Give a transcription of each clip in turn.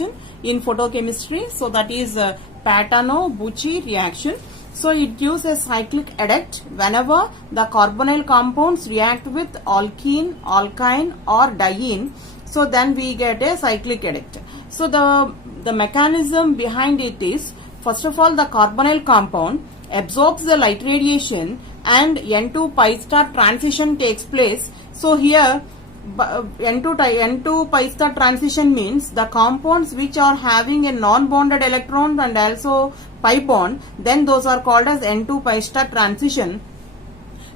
reaction in photochemistry. So that is Paterno-Buchi reaction. So it gives a cyclic adduct whenever the carbonyl compounds react with alkene, alkyne or diene. So then we get a cyclic adduct. So the mechanism behind it is, first of all, the carbonyl compound absorbs the light radiation and N2 pi star transition takes place. So here N2 pi star transition means the compounds which are having a non-bonded electron and also pi bond, then those are called as N2 pi star transition.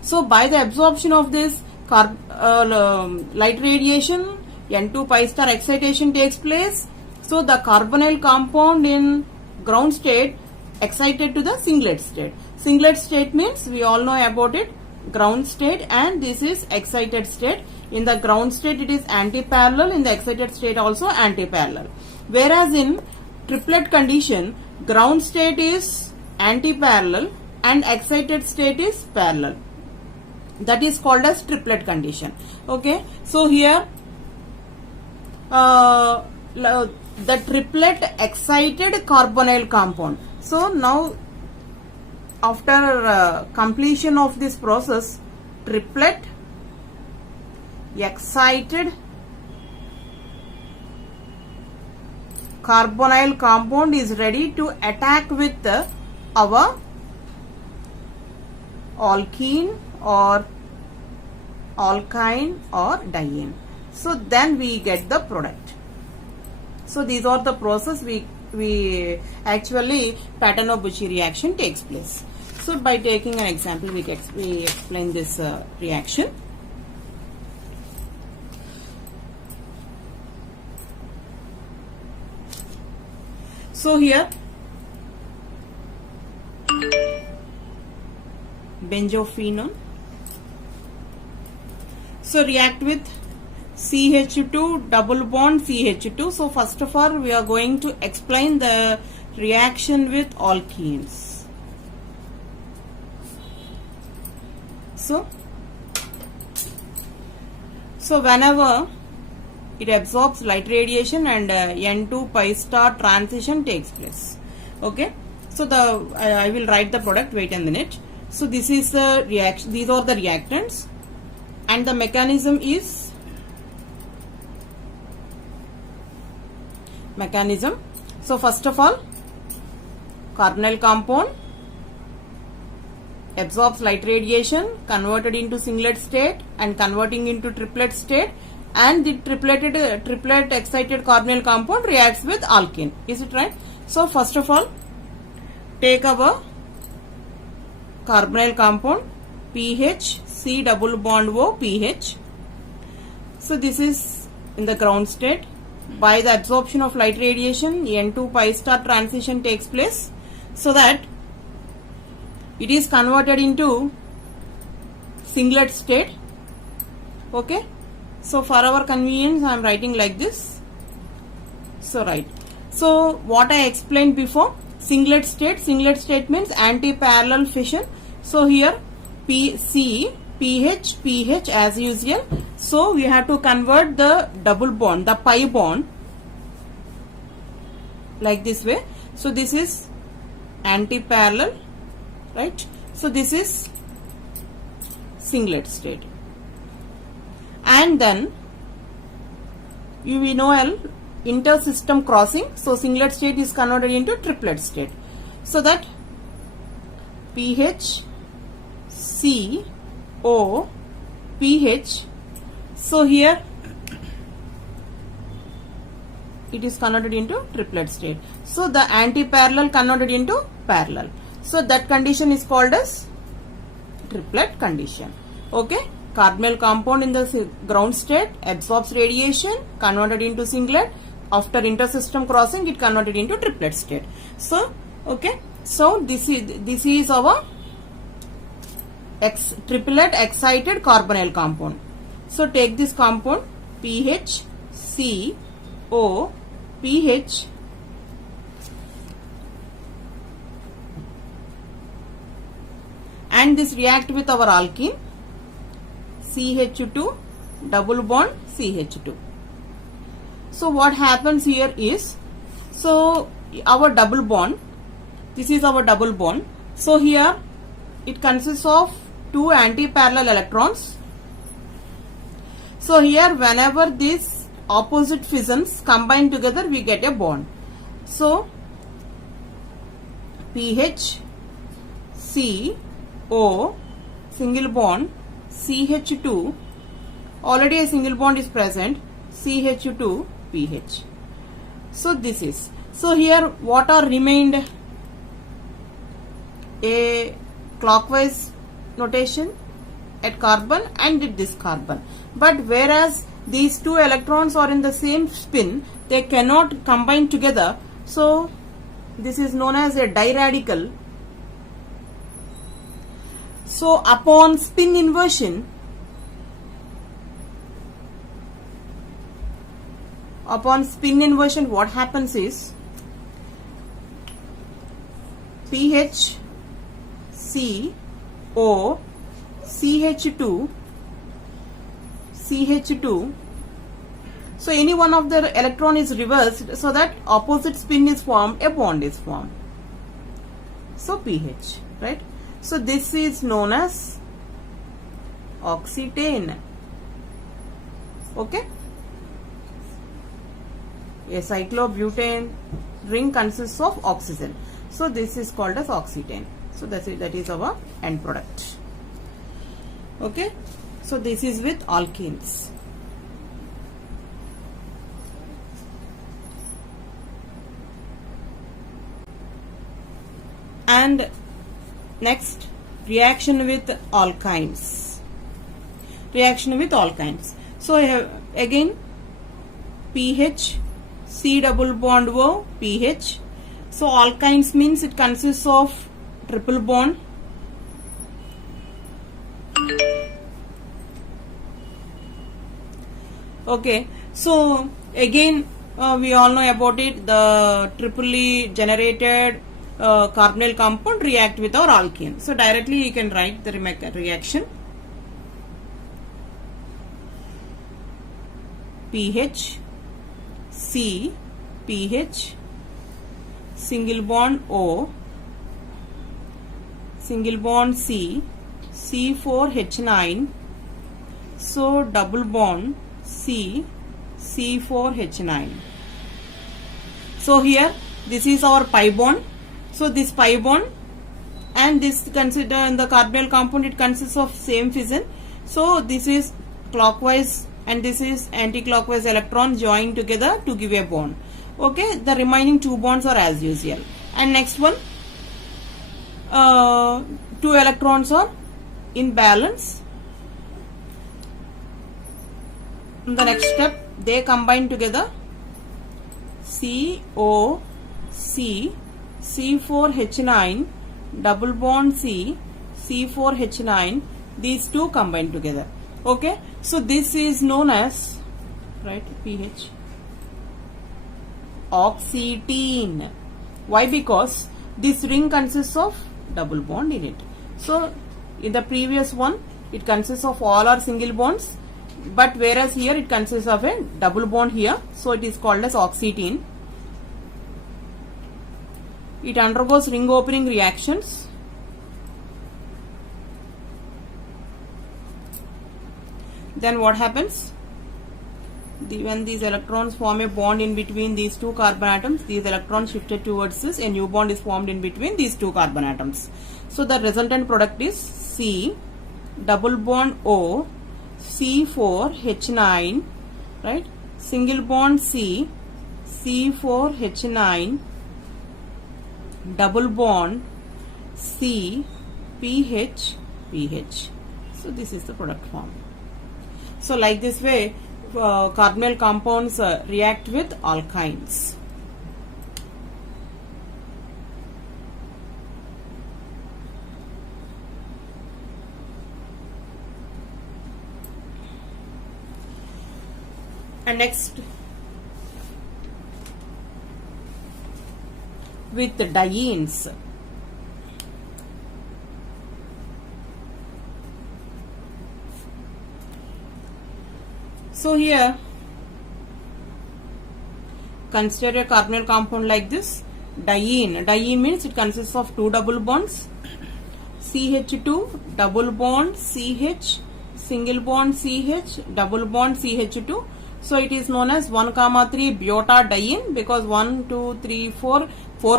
So by the absorption of this light radiation, N2 pi star excitation takes place. So the carbonyl compound in ground state excited to the singlet state. Singlet state means we all know about it, ground state, and this is excited state. In the ground state it is anti-parallel, in the excited state also anti-parallel. Whereas in triplet condition, ground state is anti-parallel and excited state is parallel. That is called as triplet condition. Okay, so here the triplet excited carbonyl compound. So now after completion of this process, triplet excited carbonyl compound is ready to attack with our alkene or alkyne or diene. So then we get the product. So these are the process we actually Paterno-Buchi reaction takes place. So by taking an example, we explain this reaction. So here benzophenone. So react with CH2 double bond CH2. So first of all we are going to explain the reaction with alkenes. So whenever it absorbs light radiation and N2 pi star transition takes place. Okay, so I will write the product, wait a minute. So this is the reaction, these are the reactants, and the mechanism is so first of all, carbonyl compound absorbs light radiation, converted into singlet state and converting into triplet state, and the triplet excited carbonyl compound reacts with alkene. Is it right? So first of all, take our carbonyl compound pH, C double bond O, pH. So this is in the ground state. By the absorption of light radiation, N2 pi star transition takes place, so that it is converted into singlet state. Okay, so for our convenience I am writing like this. So right, so what I explained before, singlet state means anti-parallel fission. So here pH as usual. So we have to convert the double bond, the pi bond, like this way. So this is anti-parallel, right? So this is singlet state, and then we know inter-system crossing. So singlet state is converted into triplet state. So that pH, C, O, pH. So here it is converted into triplet state. So the anti-parallel converted into parallel. So that condition is called as triplet condition. Okay, carbonyl compound in the ground state absorbs radiation, converted into singlet. After intersystem crossing, it converted into triplet state. So okay, so this is our triplet excited carbonyl compound. So take this compound pH, C, O, pH, and this react with our alkene CH2 double bond CH2. So what happens here is So our double bond, this is our double bond. So here it consists of two anti-parallel electrons. So here whenever these opposite fissions combine together, we get a bond. So PH CO single bond CH2, already a single bond is present, CH2 PH. So this is, so here what are remained? A clockwise notation at carbon and at this carbon, but whereas these two electrons are in the same spin, they cannot combine together, so this is known as a diradical. So upon spin inversion, what happens is PH CO CH2 CH2. So any one of the electron is reversed so that opposite spin is formed, a bond is formed. So PH, right? So this is known as oxetane. Okay? A cyclobutane ring consists of oxygen. So this is called as oxetane. So that is our end product. Okay? So this is with alkenes. And next, reaction with alkynes. Reaction with alkynes. So I have again PH C double bond O PH. So alkynes means it consists of triple bond. Okay, so again we all know about it, the triply generated carbonyl compound react with our alkene. So directly you can write the reaction. PH C PH single bond O single bond C C4H9. So double bond C C4H9. So here this is our pi bond. So this pi bond and this, consider in the carbonyl compound, it consists of same fission. So this is clockwise and this is anti-clockwise electron joined together to give a bond. Okay, the remaining two bonds are as usual. And next one, two electrons are in balance. In the next step, they combine together. CO C C4H9 double bond C C4H9, these two combine together. Okay, so this is known as, right, PH oxetene. Why? Because this ring consists of double bond in it. So in the previous one it consists of all our single bonds, but whereas here it consists of a double bond here, so it is called as oxetene. It undergoes ring opening reactions. Then what happens? When these electrons form a bond in between these two carbon atoms, these electrons shifted towards this, a new bond is formed in between these two carbon atoms. So the resultant product is C double bond O C4H9, right? Single bond C C4H9 double bond C PH PH. So this is the product form. So like this way carbonyl compounds react with alkynes. And next, with the dienes. So here Consider a carbonyl compound like this. Diene. Diene means it consists of two double bonds. CH2, double bond CH, single bond CH, double bond CH2. So it is known as 1, 3 butadiene because 1, 2, 3, 4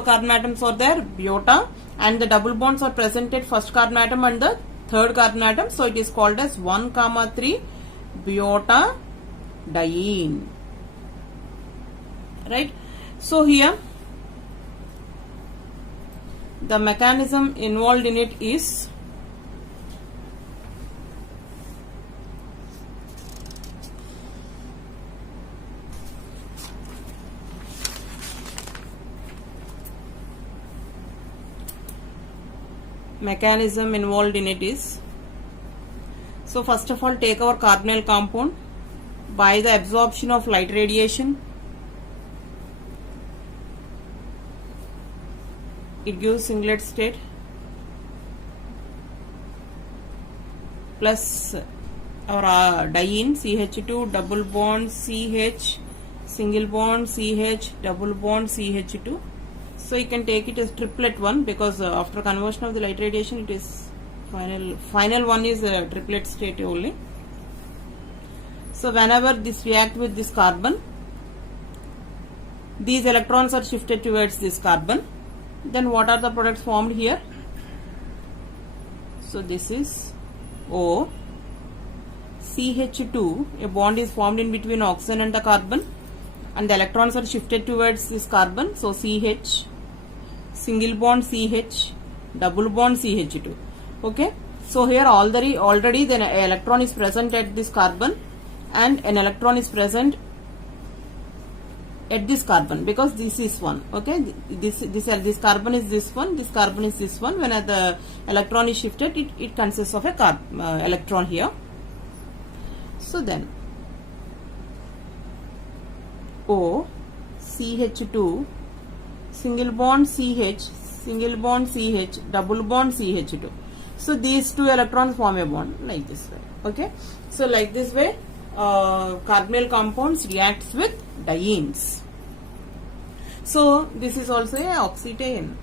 carbon atoms are there, buta, and the double bonds are present at first carbon atom and the third carbon atom. So it is called as 1, 3 butadiene. Right? So here the mechanism involved in it is so first of all take our carbonyl compound. By the absorption of light radiation, it gives singlet state plus our diene CH2 double bond CH single bond CH double bond CH2. So you can take it as triplet one because after conversion of the light radiation it is final one is a triplet state only. So whenever this react with this carbon, these electrons are shifted towards this carbon. Then what are the products formed here? So this is O, CH2, a bond is formed in between oxygen and the carbon, and the electrons are shifted towards this carbon. So CH, single bond CH, double bond CH2. Okay. So here already then an electron is present at this carbon and an electron is present at this carbon because this is one. Okay, this carbon is this one, this carbon is this one. When the electron is shifted, it consists of a electron here. So then O, CH2, single bond CH, single bond CH, double bond CH2. So these two electrons form a bond like this way. Okay, so like this way carbonyl compounds reacts with dienes. So this is also a oxetane.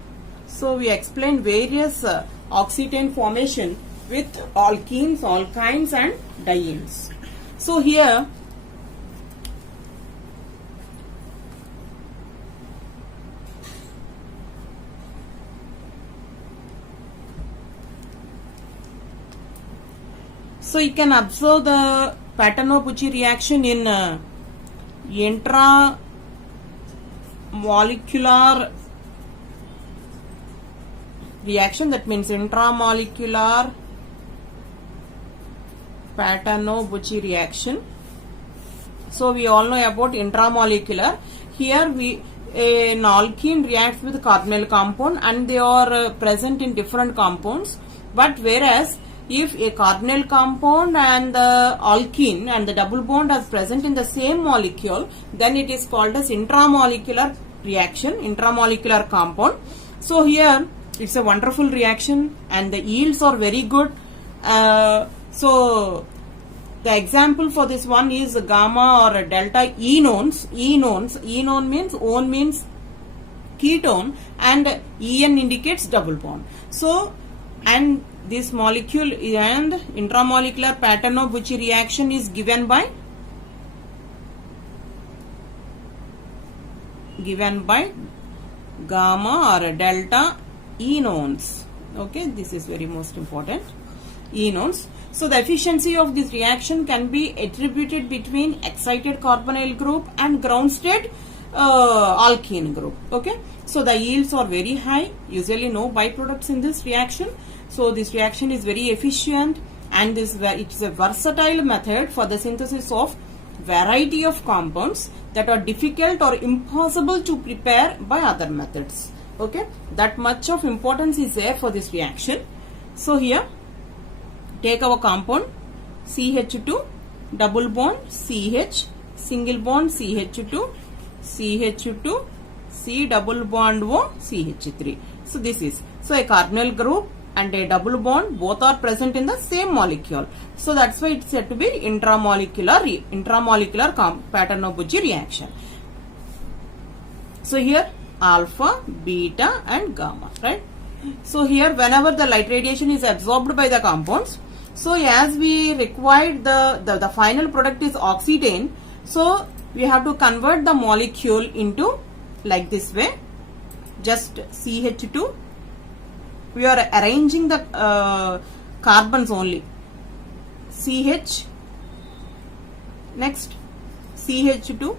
So we explained various oxetane formation with alkenes, alkynes and dienes. So here so you can observe the Paterno-Buchi reaction in intramolecular reaction, that means intramolecular Paterno-Buchi reaction. So we all know about intramolecular. Here an alkene reacts with carbonyl compound and they are present in different compounds, but whereas if a carbonyl compound and the alkene and the double bond is present in the same molecule, then it is called as intramolecular reaction, intramolecular compound. So here it's a wonderful reaction and the yields are very good. So the example for this one is gamma or delta enones. Enone means one means ketone and En indicates double bond. So and this molecule and intramolecular Paterno-Buchi reaction is given by gamma or delta enones. Okay, this is very most important, enones. So the efficiency of this reaction can be attributed between excited carbonyl group and ground state alkene group. Okay, so the yields are very high, usually no byproducts in this reaction. So this reaction is very efficient and it is a versatile method for the synthesis of variety of compounds that are difficult or impossible to prepare by other methods. Okay, that much of importance is there for this reaction. So here take our compound CH2 double bond CH single bond CH2 CH2 C double bond O CH3. So this is a carbonyl group and a double bond, both are present in the same molecule. So that's why it's said to be intramolecular Paterno-Buchi reaction. So here alpha, beta and gamma, right? So here whenever the light radiation is absorbed by the compounds, so as we required the final product is oxytane, so we have to convert the molecule into like this way, just CH2. We are arranging the carbons only. CH, next CH2,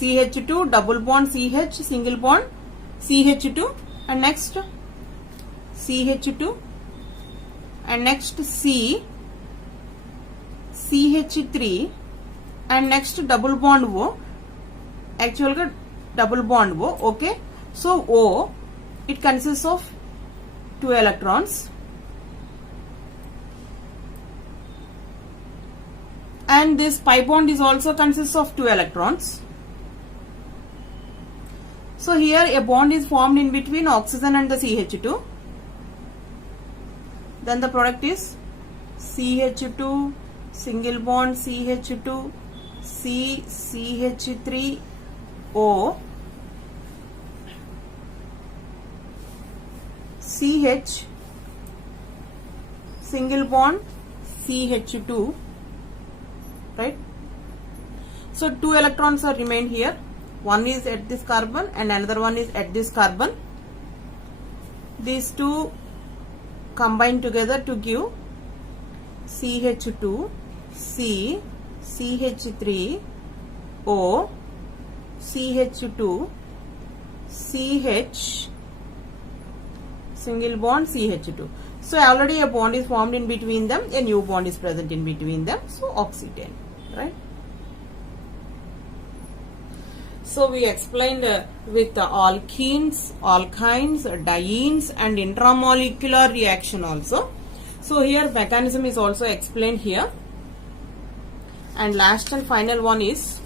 CH2, double bond CH, single bond CH2, and next CH2, and next C, CH3, and next double bond O, actually double bond O, okay. So O, it consists of 2 electrons, and this pi bond is also consists of 2 electrons. So here a bond is formed in between oxygen and the CH2. Then the product is CH2, single bond CH2, C, CH3, O, CH, single bond CH2, right? So 2 electrons are remained here. One is at this carbon and another one is at this carbon. These two combine together to give CH2, C, CH3, O, CH2, CH, single bond CH2. So already a bond is formed in between them, a new bond is present in between them, so oxytane, right? So we explained with alkenes, alkynes, dienes and intramolecular reaction also. So here mechanism is also explained here. And last and final one is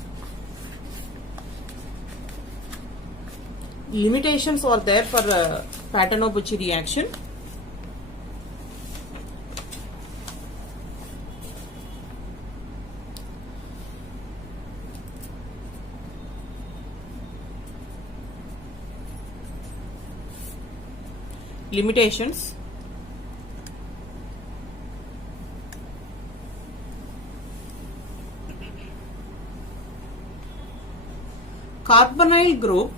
limitations are there for Paterno-Buchi reaction. Limitations. Carbonyl group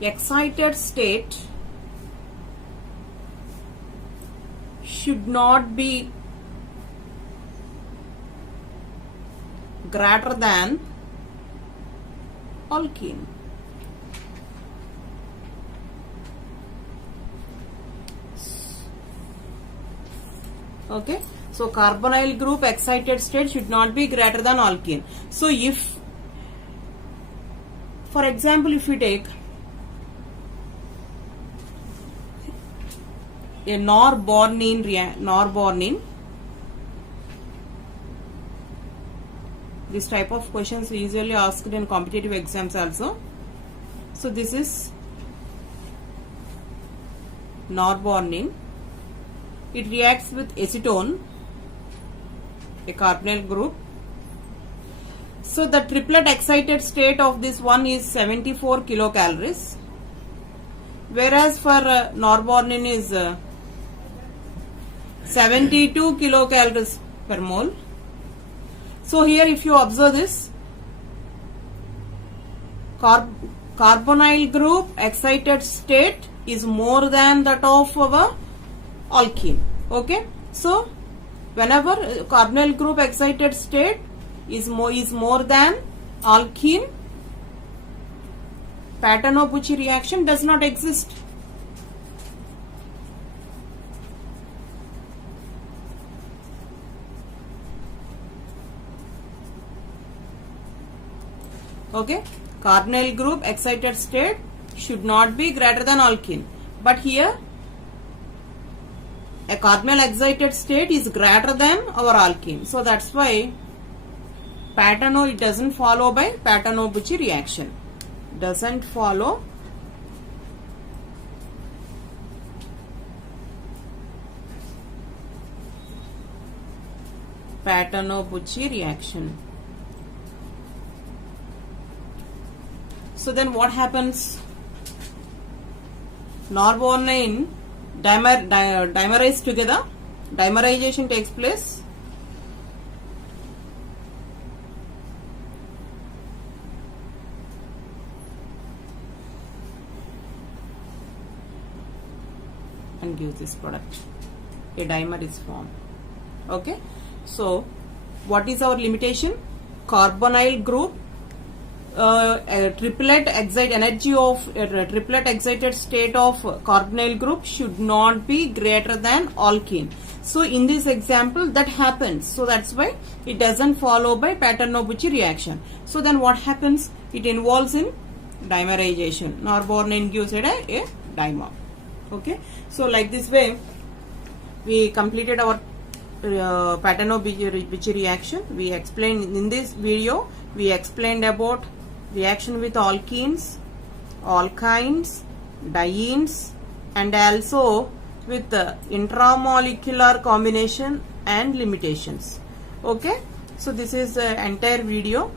excited state should not be greater than alkene. Okay, so carbonyl group excited state should not be greater than alkene. So if, for example, if we take a norbornene, this type of questions usually asked in competitive exams also. So this is norbornene. It reacts with acetone, a carbonyl group. So the triplet excited state of this one is 74 kilocalories, whereas for norbornene is 72 kilocalories per mole. So here if you observe this, carbonyl group excited state is more than that of our alkene. Okay, so whenever carbonyl group excited state is more than alkene, Paterno-Buchi reaction does not exist. Okay, carbonyl group excited state should not be greater than alkene, but here a carbonyl excited state is greater than our alkene. So that's why Paterno, it doesn't follow by Paterno-Buchi reaction. Doesn't follow Paterno-Buchi reaction. So then what happens? Norbornene dimerize together. Dimerization takes place. And gives this product. A dimer is formed. Okay. So what is our limitation? Carbonyl group. A triplet excited state of carbonyl group should not be greater than alkene. So in this example that happens. So that's why it doesn't follow by Paterno-Buchi reaction. So then what happens? It involves in dimerization. Norbornene gives it a dimer. Okay. So like this way we completed our Paterno-Buchi reaction. We explained in this video. We explained about reaction with alkenes, alkynes, dienes, and also with intramolecular combination and limitations. Okay. So this is the entire video.